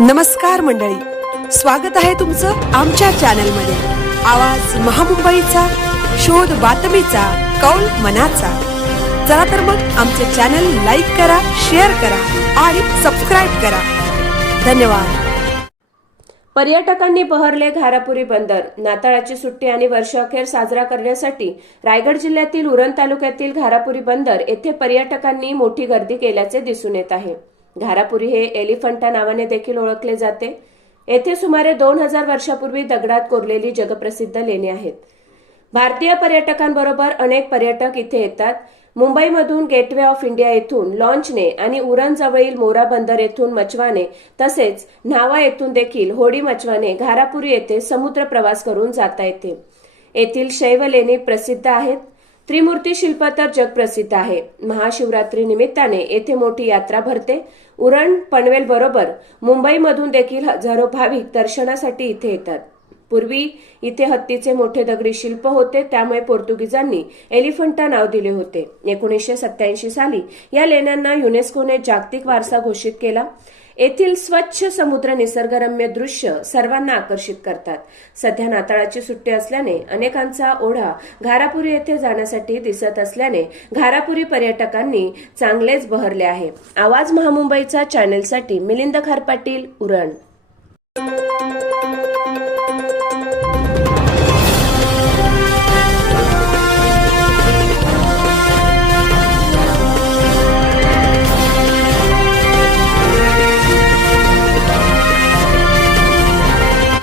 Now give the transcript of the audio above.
नमस्कार मंडळी, स्वागत आहे तुमचं आमच्या चॅनलमध्ये। आवाज महामुंबईचा, शोध बातमीचा, कौल मनाचा। चला तर मग आमचे चॅनल लाईक करा, शेअर करा आणि सबस्क्राइब करा। धन्यवाद। पर्यटकांनी बहरले घारापुरी बंदर। नाताळाची सुट्टी आणि वर्षअखेर साजरा करण्यासाठी रायगड जिल्ह्यातील उरण तालुक्यातील घारापुरी बंदर येथे पर्यटकांनी मोठी गर्दी केल्याचे दिसून येत आहे। घारापुरी हे एलिफंटा नावाने देखील ओळखले जाते। येथे सुमारे 2000 वर्षापूर्वी दगडात कोरलेली जगप्रसिद्ध लेणी आहेत। भारतीय पर्यटकांबरोबर अनेक पर्यटक इथे येतात। मुंबईमधून गेटवे ऑफ इंडिया येथून लॉन्चने आणि उरण जवळील मोरा बंदर येथून मचवाने तसेच न्हावा येथून देखील होडी मचवाने घारापुरी येथे समुद्र प्रवास करून जाता येते। येथील शैव लेणी प्रसिद्ध आहेत। त्रिमूर्ती शिल्प तर जगप्रसिद्ध आहे। महाशिवरात्री निमित्ताने येथे मोठी यात्रा भरते। उरण पनवेल बरोबर मुंबईमधून देखील हजारो भाविक दर्शनासाठी इथे येतात। पूर्वी इथे हत्तीचे मोठे दगडी शिल्प होते, त्यामुळे पोर्तुगीजांनी एलिफंटा नाव दिले होते। 1987 साली या लेण्यांना युनेस्कोने जागतिक वारसा घोषित केला। येथील स्वच्छ समुद्र निसर्गरम्य दृश्य सर्वांना आकर्षित करतात। सध्या नाताळाची सुट्टी असल्याने अनेकांचा ओढा घारापुरी येथे जाण्यासाठी दिसत असल्याने घारापुरी पर्यटकांनी चांगलेच बहरले आहे। आवाज महामुंबईचा चॅनलसाठी मिलिंद खारपाटील, उरण।